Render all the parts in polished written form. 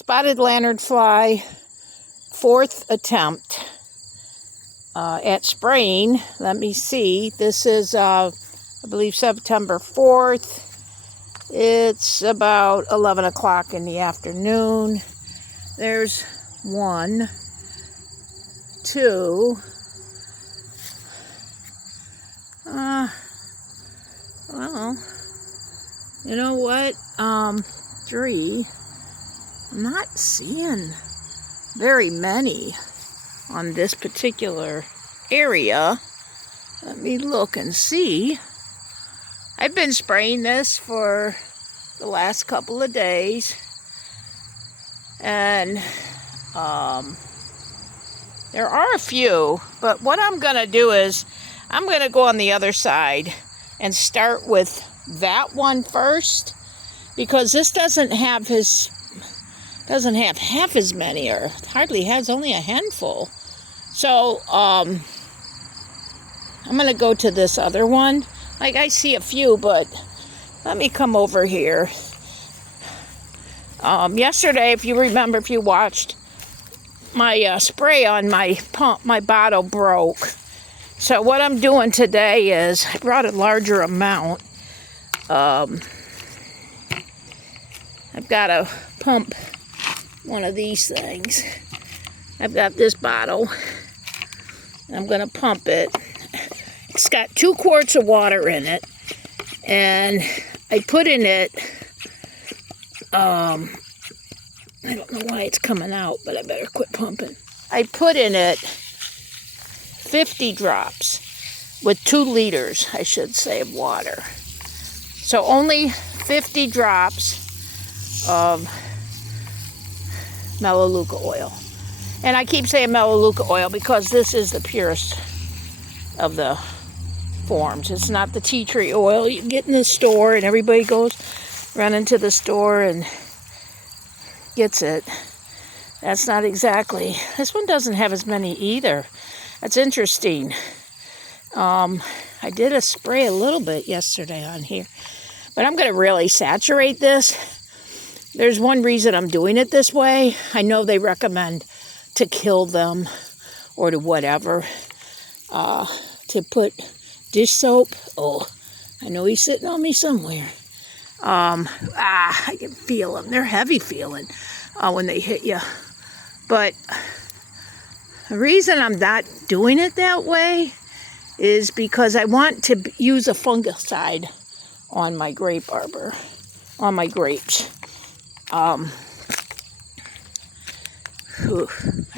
Spotted lanternfly, fourth attempt at spraying. Let me see. This is, I believe, September 4th. It's about 11 o'clock in the afternoon. There's 1, 2. Well, you know what? 3. I'm not seeing very many on this particular area. Let me look and see. I've been spraying this for the last couple of days, and there are a few, but what I'm gonna do is I'm gonna go on the other side and start with that one first, because this doesn't have half as many, or hardly has, only a handful. So I'm gonna go to this other one. Like, I see a few, but let me come over here. Yesterday, if you remember, if you watched, my spray on my pump, my bottle broke. So what I'm doing today is I brought a larger amount. I've got to pump one of these things. I've got this bottle. I'm going to pump it. It's got 2 quarts of water in it. And I put in it, I don't know why it's coming out, but I better quit pumping. I put in it 50 drops with 2 liters, I should say, of water. So only 50 drops of Melaleuca oil. And I keep saying Melaleuca oil because this is the purest of the forms. It's not the tea tree oil you get in the store and everybody goes running to the store and gets it. That's not exactly. This one doesn't have as many either. That's interesting. I did a spray a little bit yesterday on here, but I'm going to really saturate this. There's one reason I'm doing it this way. I know they recommend to kill them or to whatever, to put dish soap. Oh, I know he's sitting on me somewhere. I can feel them. They're heavy feeling when they hit you. But the reason I'm not doing it that way is because I want to use a fungicide on my grape arbor, on my grapes. I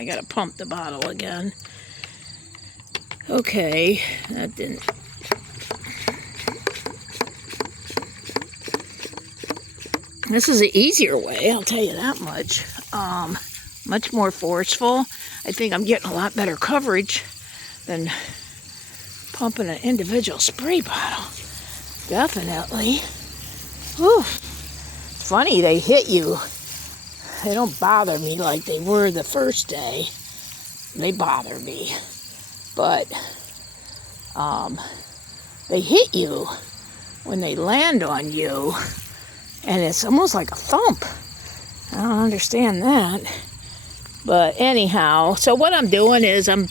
gotta pump the bottle again. Okay, that didn't. This is an easier way, I'll tell you that much. Much more forceful. I think I'm getting a lot better coverage than pumping an individual spray bottle. Definitely. Whew. It's funny, they hit you. They don't bother me like they were the first day. They bother me. But they hit you when they land on you. And it's almost like a thump. I don't understand that. But anyhow, so what I'm doing is I'm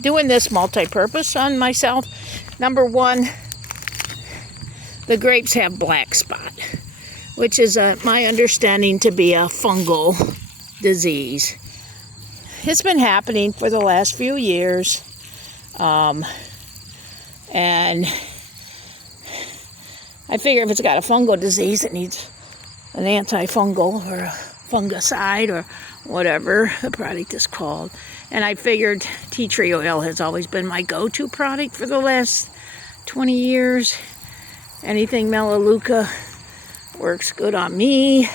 doing this multi-purpose on myself. Number 1, the grapes have black spot, which is my understanding to be a fungal disease. It's been happening for the last few years. And I figure if it's got a fungal disease, it needs an antifungal or a fungicide or whatever the product is called. And I figured tea tree oil has always been my go-to product for the last 20 years. Anything Melaleuca works good on me.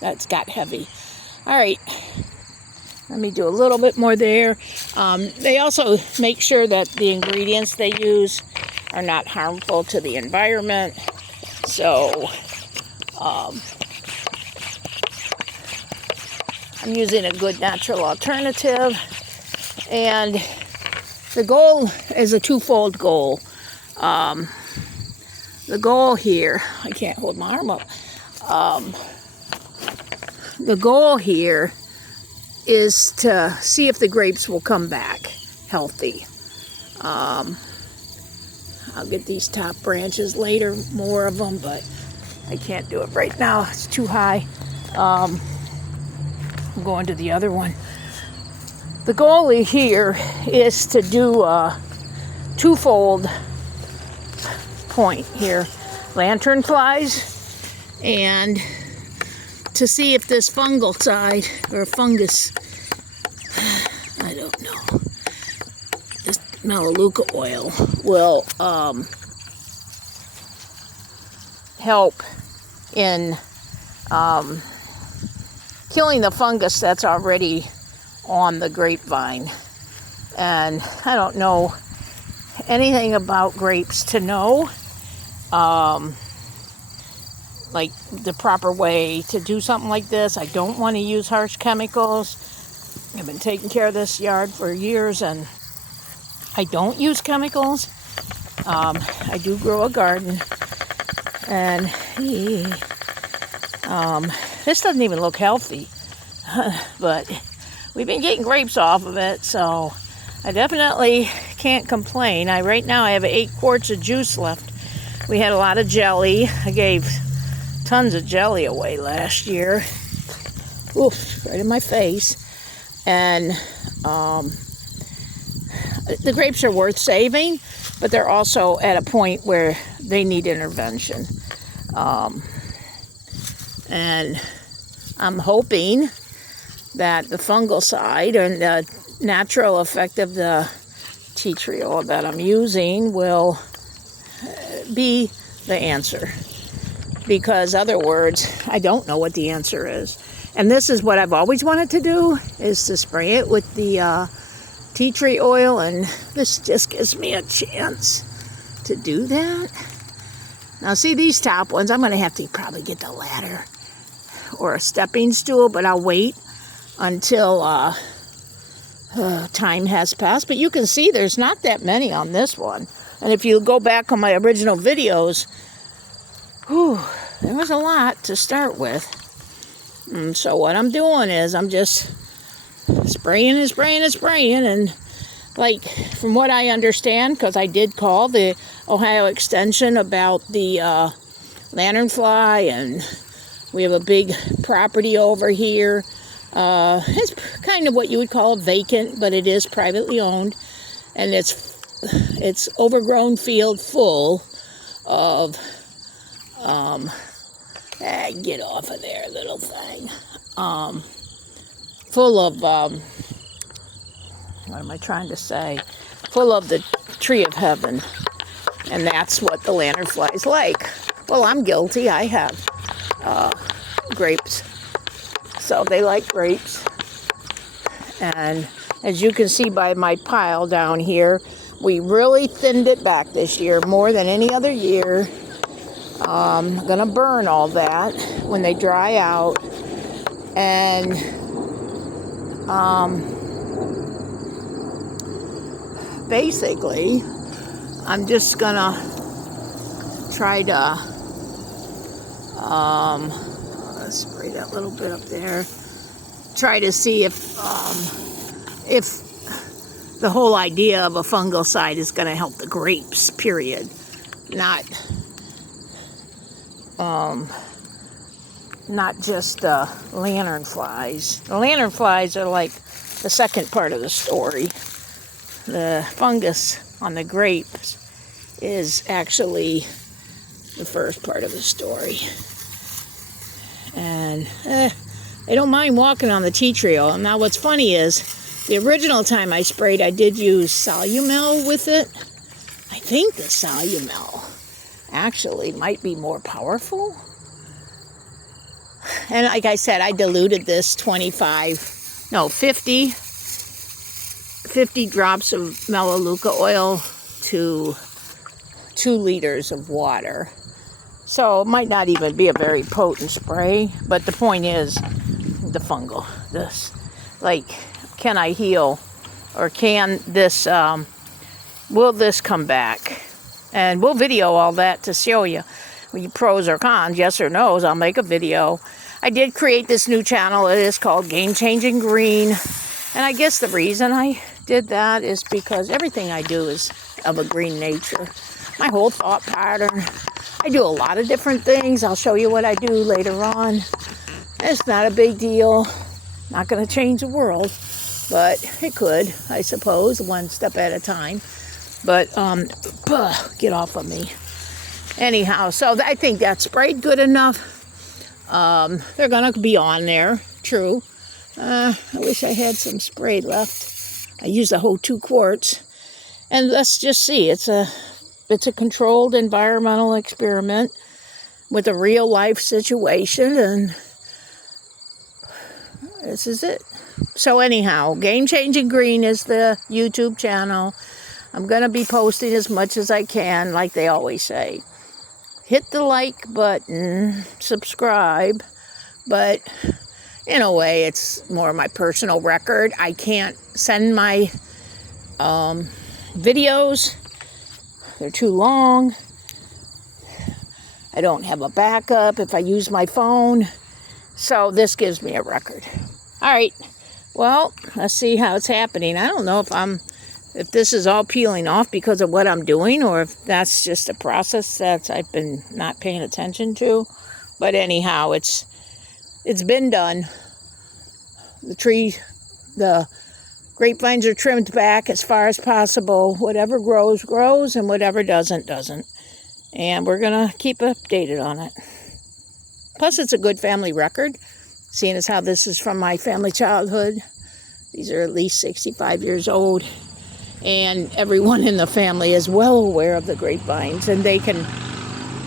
That's got heavy. All right. Let me do a little bit more there. They also make sure that the ingredients they use are not harmful to the environment. So I'm using a good natural alternative. And the goal is a twofold goal. the goal here, I can't hold my arm up. The goal here is to see if the grapes will come back healthy. I'll get these top branches later, more of them, but I can't do it right now. It's too high. I'm going to the other one. The goal here is to do a twofold point here. Lanternflies, and to see if this fungicide or fungus, I don't know, this Melaleuca oil will help in killing the fungus that's already on the grapevine. And I don't know anything about grapes to know like the proper way to do something like this. I don't want to use harsh chemicals. I've been taking care of this yard for years and I don't use chemicals. I do grow a garden, and this doesn't even look healthy, but we've been getting grapes off of it, so I definitely can't complain. Right now I have 8 quarts of juice left. We had a lot of jelly. I gave tons of jelly away last year. Oof, right in my face. And the grapes are worth saving, but they're also at a point where they need intervention. And I'm hoping that the fungicide and the natural effect of the tea tree oil that I'm using will be the answer. Because other words, I don't know what the answer is. And this is what I've always wanted to do, is to spray it with the tea tree oil, and this just gives me a chance to do that. Now see these top ones, I'm going to have to probably get the ladder or a stepping stool, but I'll wait until time has passed. But you can see there's not that many on this one. And if you go back on my original videos, whew, there was a lot to start with. And so what I'm doing is I'm just spraying and spraying and spraying. And like, from what I understand, because I did call the Ohio Extension about the lanternfly, and we have a big property over here. It's kind of what you would call a vacant, but it is privately owned, and it's overgrown field full of get off of there, little thing. Full of what am I trying to say? Full of the tree of heaven, and that's what the lanternflies like. Well, I'm guilty. I have grapes, so they like grapes. And as you can see by my pile down here, we really thinned it back this year, more than any other year. I'm gonna burn all that when they dry out, and basically I'm just gonna try to let's spray that little bit up there. Try to see if the whole idea of a fungicide is going to help the grapes, period. Not just the lanternflies. The lanternflies are like the second part of the story. The fungus on the grapes is actually the first part of the story. And I don't mind walking on the tea tree oil. Now what's funny is, the original time I sprayed, I did use Salumel with it. I think the Salumel actually might be more powerful. And like I said, I diluted this 50 drops of Melaleuca oil to 2 liters of water. So it might not even be a very potent spray, but the point is the fungal. This, like, can I heal, or can this, will this come back? And we'll video all that to show you. Pros or cons, yes or no's, I'll make a video. I did create this new channel. It is called Game Changing Green. And I guess the reason I did that is because everything I do is of a green nature. My whole thought pattern. I do a lot of different things. I'll show you what I do later on. It's not a big deal. Not going to change the world. But it could, I suppose, one step at a time. But, get off of me. Anyhow, so I think that sprayed good enough. They're going to be on there, true. I wish I had some spray left. I used the whole 2 quarts. And let's just see. It's a controlled environmental experiment with a real life situation. And this is it. So anyhow, Game Changing Green is the YouTube channel. I'm going to be posting as much as I can, like they always say. Hit the like button, subscribe, but in a way, it's more my personal record. I can't send my videos. They're too long. I don't have a backup if I use my phone. So this gives me a record. All right. Well, let's see how it's happening. I don't know if this is all peeling off because of what I'm doing, or if that's just a process that I've been not paying attention to. But anyhow, it's been done. The grapevines are trimmed back as far as possible. Whatever grows, grows, and whatever doesn't, doesn't. And we're going to keep updated on it. Plus, it's a good family record, seeing as how this is from my family childhood. These are at least 65 years old. And everyone in the family is well aware of the grapevines. And they can,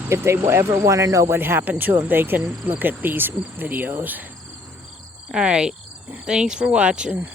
if they ever want to know what happened to them, they can look at these videos. All right. Thanks for watching.